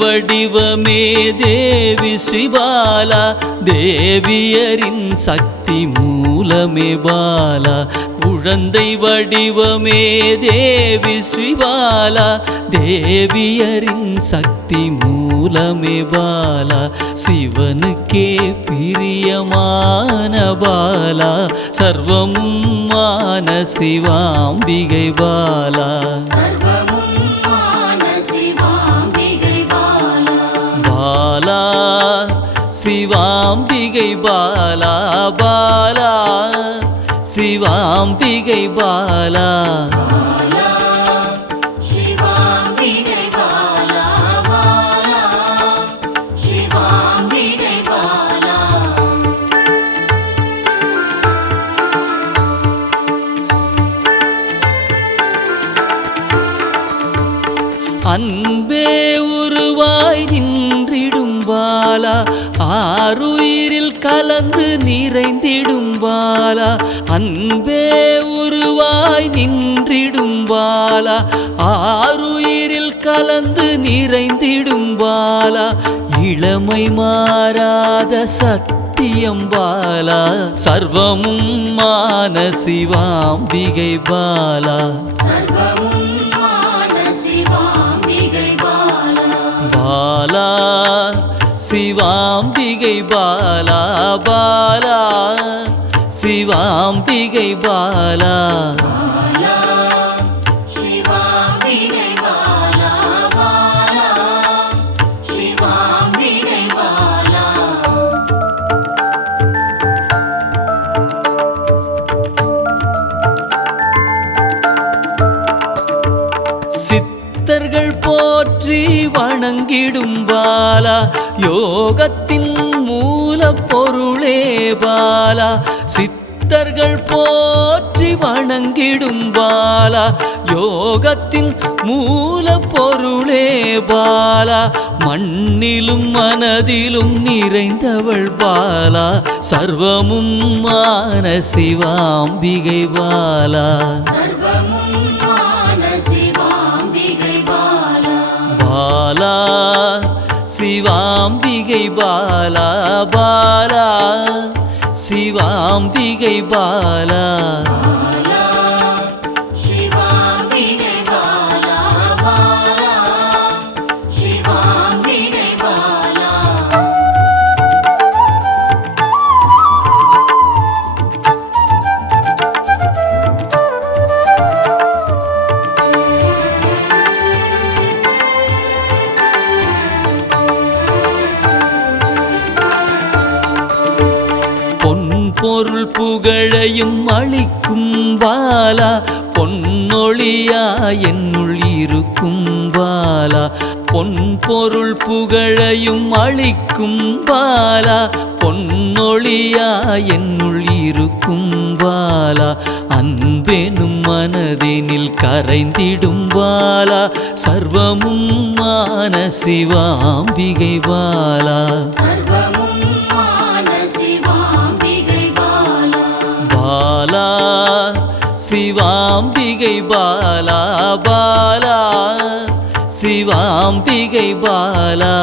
வடிவமே தேவி ஸ்ரீபாலா, தேவியரின் சக்தி மூலமே பாலா. குழந்தை வடிவமே தேவி ஸ்ரீபாலா, தேவியரின் சக்தி மூலமே பாலா. சிவனுக்கே பிரியமான பாலா, சர்வமும் மான சிவாம்பிகை பாலா. பாலா சிவாம்பிகை பாலா, பாலா சிவாம்பிகை பாலா. அன்பே உருவாய் நின்றிடும் பாலா, ஆருயிரில் கலந்து நிறைந்திடும் பாலா. அன்பே உருவாய் நின்றிடும் பாலா, ஆருயிரில் கலந்து நிறைந்திடும் பாலா. இளமை மாறாத சத்தியம் பாலா, சர்வமும் மான சிவாம்பிகை பாலா. பாலா சிவாம்பிகை பாலா, பாலா சிவாம்பிகை பாலா. சித்தர்கள் போற்றி வணங்கிடும் பாலா, யோகத்தின் மூல பொருளே பாலா. சித்தர்கள் போற்றி வணங்கிடும் பாலா, யோகத்தின் மூல பொருளே பாலா. மண்ணிலும் மனதிலும் நிறைந்தவள் பாலா, சர்வமும் மான சிவாம்பிகை பாலா. பாலா சிவாம்பிகை பாலா, பாலா சிவாம்பிகை பாலா. பொருள் புகழையும் அளிக்கும் பாலா, பொன்னொழியா என்னுள் இருக்கும் பாலா. பொன் பொருள் புகழையும் அளிக்கும் பாலா, பொன்னொழியா என்னுள் இருக்கும் பாலா. அன்பெனும் மனதினில் கரைந்திடும் பாலா, சர்வமும் மான சிவாம்பிகை பாலா. பாலா சிவாம்பிகை பாலா, பாலா சிவாம்பிகை பாலா.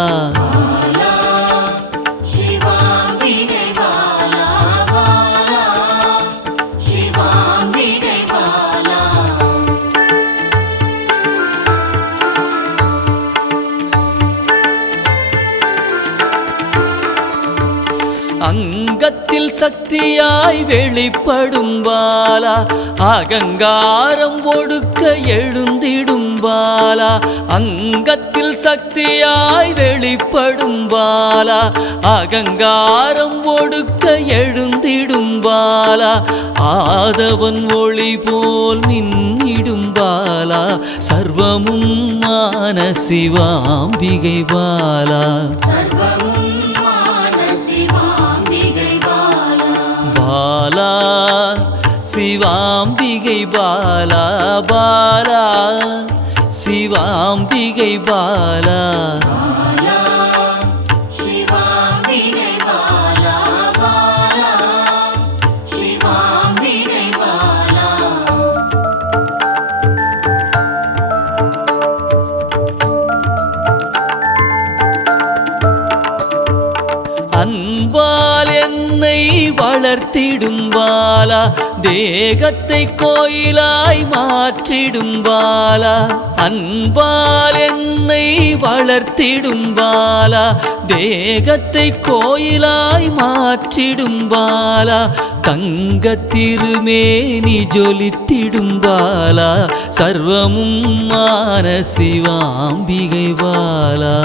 அங்கத்தில் சக்தியாய் வெளிப்படும் பாலா, அகங்காரம் ஒடுக்க எழுந்திடும் பாலா. அங்கத்தில் சக்தியாய் வெளிப்படும் பாலா, அகங்காரம் ஒடுக்க எழுந்திடும் பாலா. ஆதவன் ஒளி போல் மின்னிடும் பாலா, சர்வமும் மான சிவாம்பிகை பாலா. பாலா சிவாம்பிகை பாலா, பாலா சிவாம்பிகை பாலா. அன்பால் என்னை வளர்த்திடும் பாலா தேகத்தை கோயிலாய் மாற்றிடும் பாலா அன்பால் என்னை வளர்த்திடும் பாலா தேகத்தை கோயிலாய் மாற்றிடும் பாலா தங்க திருமேனி ஜொலித்திடும் பாலா சர்வமும் மான சிவாம்பிகை பாலா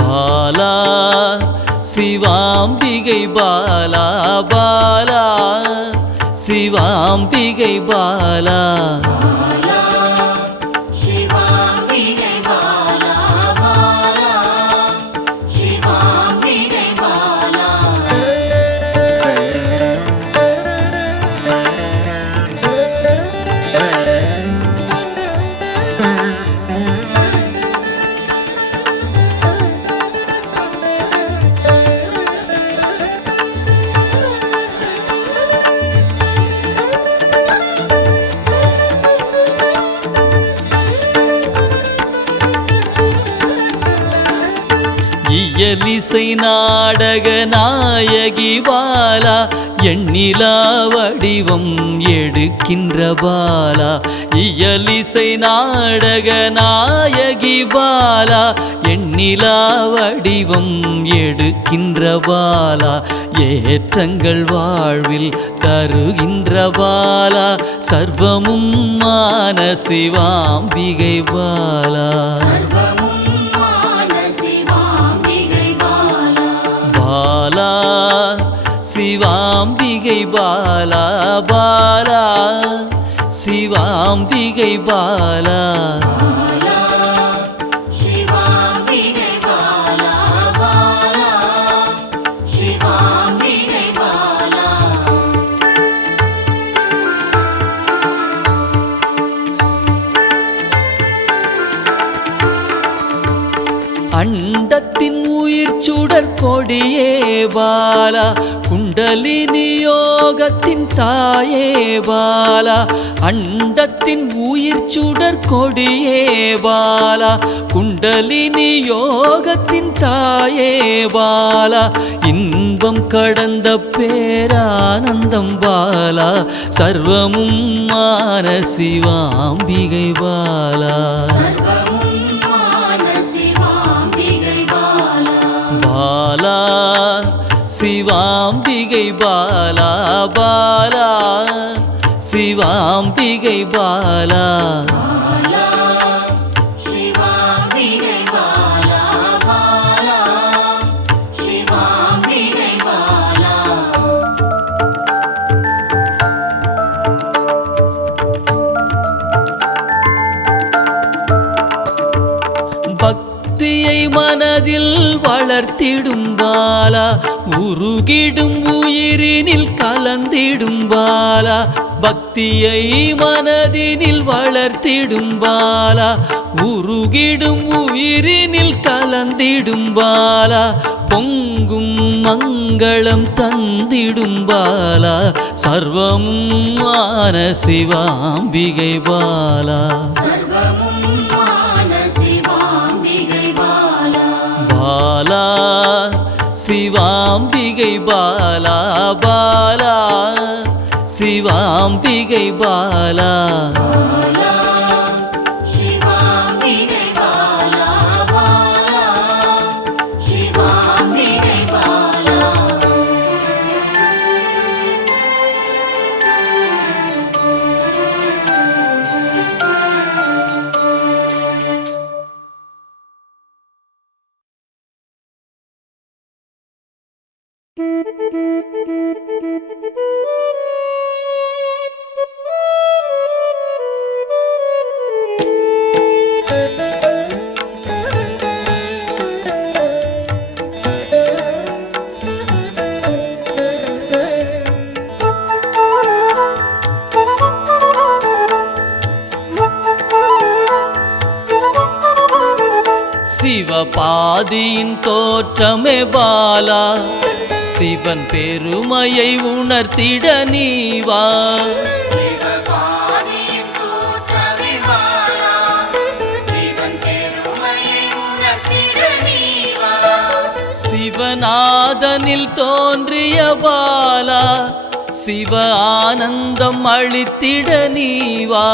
பாலா சிவாம்பிகை பாலா பாலா சிவாம்பிகை பாலா இயலிசை நாடக நாயகி பாலா எண்ணிலா வடிவம் எடுக்கின்ற பாலா இயலிசை நாடக நாயகி பாலா எண்ணிலா வடிவம் எடுக்கின்ற பாலா ஏற்றங்கள் வாழ்வில் தருகின்ற பாலா சர்வமும் மான சிவாம்பிகை பாலா பாலா சிவாம்பிகை பாலா பாலா சிவாம்பிகை பாலா அண்டத்தின் உயிர் சுடர் கொடியே பாலா குண்டலினி யோகத்தின் தாயே பாலா அண்டத்தின் உயிர் சுடர் கொடியே பாலா குண்டலினி யோகத்தின் தாயே பாலா இன்பம் கடந்த பேரானந்தம் பாலா சர்வமும் மான சிவாம்பிகை பாலா பாலா சிவாம்பிகை பாலா பாலா சிவாம்பிகை பாலா பக்தியை மனதில் வளர்த்திடும் பாலா உருகிடும் உயிரினில் கலந்திடும் பாலா பக்தியை மனதினில் வளர்த்திடும் பாலா உருகிடும் உயிரினில் கலந்திடும் பாலா பொங்கும் மங்களம் தந்திடும் பாலா சர்வமும் மான சிவாம்பிகை பாலா பாலா சிவாம்பிகை பாலா பாலா சிவாம்பிகை பாலா சிவபாதியின் தோற்றமே பாலா சிவன் பெருமையை உணர்த்திட நீவா சிவபாதியின் தோற்றமே பாலா சிவன் பெருமையை உணர்த்திட சிவநாதனில் தோன்றிய பாலா சிவ ஆனந்தம் அளித்திட நீவா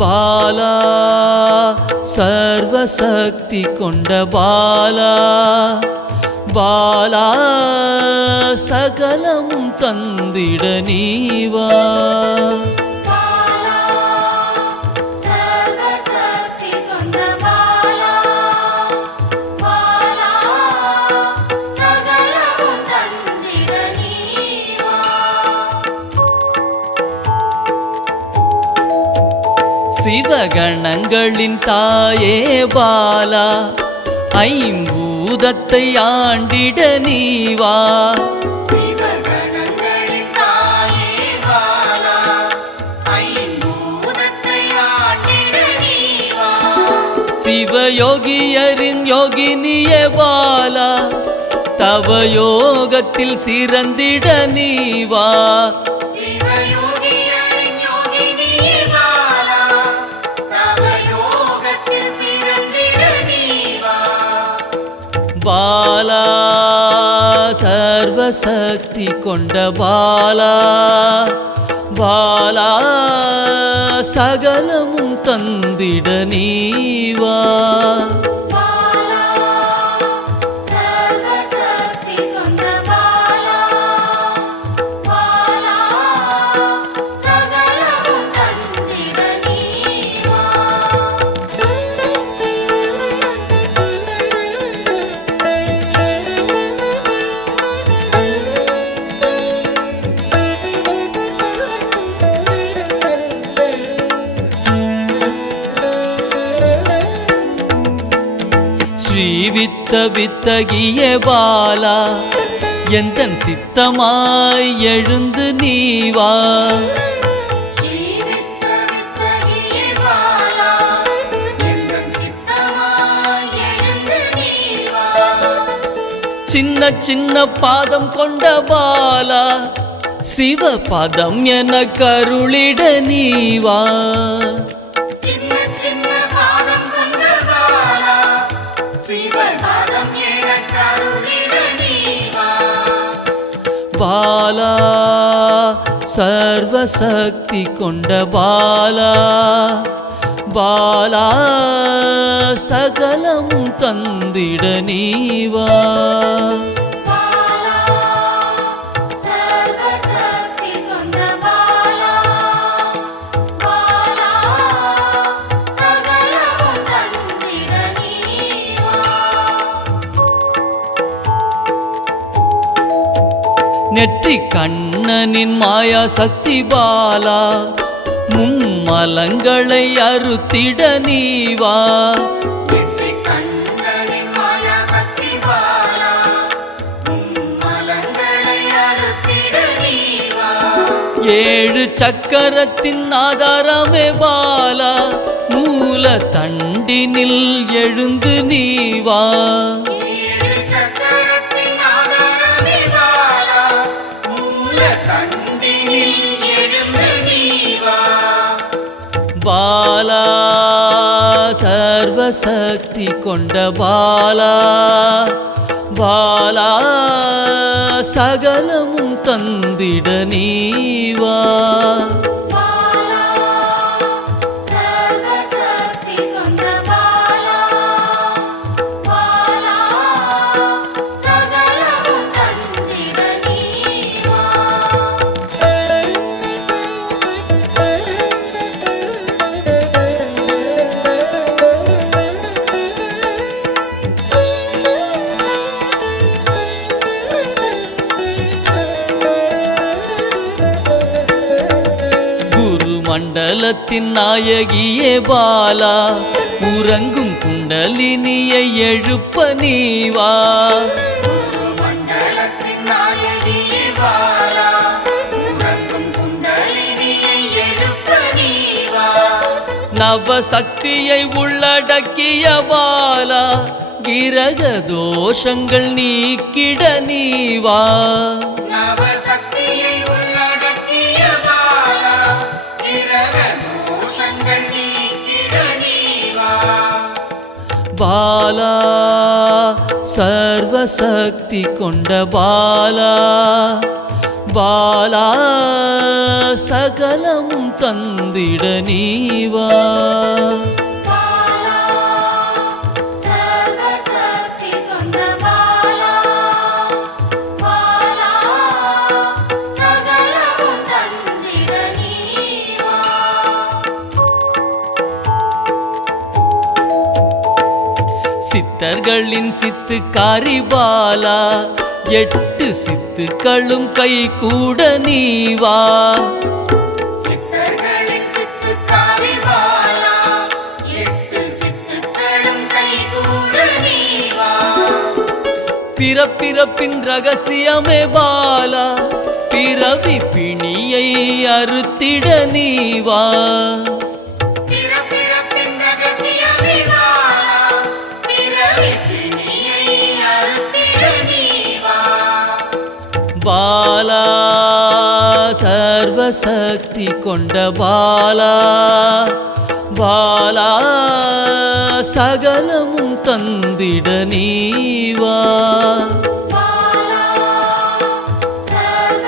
பாலா சர்வசக்தி கொண்ட பாலா பாலா சகலமும் தந்திட நீவா சிவகணங்களின் தாயே பாலா ஐம்பூதத்தை ஆண்டிட நீவா சிவயோகியரின் யோகினியே பாலா தவ யோகத்தில் சிறந்திட நீவா பாலா சர்வசக்தி கொண்ட பாலா பாலா சகலமும் தந்திட நீவா ஸ்ரீவித்த வித்தகிய பாலா எந்தன் சித்தமாய் எழுந்து நீவா சின்ன சின்ன பாதம் கொண்ட பாலா சிவ பதம் என கருளிட நீவா பாலா சர்வசக்தி கொண்ட பாலா பாலா சகலமும் தந்திட நீவா நெற்றி கண்ணனின் மாயா சக்தி பாலா மும்மலங்களை அறுத்திட நீவா ஏழு சக்கரத்தின் ஆதாரமே பாலா மூல தண்டினில் எழுந்து நீவா பாலா சர்வசக்தி கொண்ட பாலா பாலா சகலமும் தந்திட நீவா மண்டலத்தின் நாயகியே பாலா உறங்கும் குண்டலினியை எழுப்ப நீவா நவசக்தியை உள்ளடக்கிய பாலா கிரக தோஷங்கள் நீக்கிட நீவா நவசக்தியை உள்ளடக்கிய பாலா பாலா சர்வசக்தி கொண்ட பாலா பாலா சகலமும் தந்திட நீவா சித்தர்களின் சித்துக்காரி பாலா 8 சித்துக்களும் கை கூட நீவா சித்தர்களின் சித்துக்காரி பாலா 8 சித்துக்களும் கை கூட நீவா பிறப்பிறப்பின் ரகசியமே பாலா பிறவி பிணியை அறுத்திட நீவா பாலா சர்வசக்தி கொண்ட பாலா பாலா சகலமும் தந்திட நீவா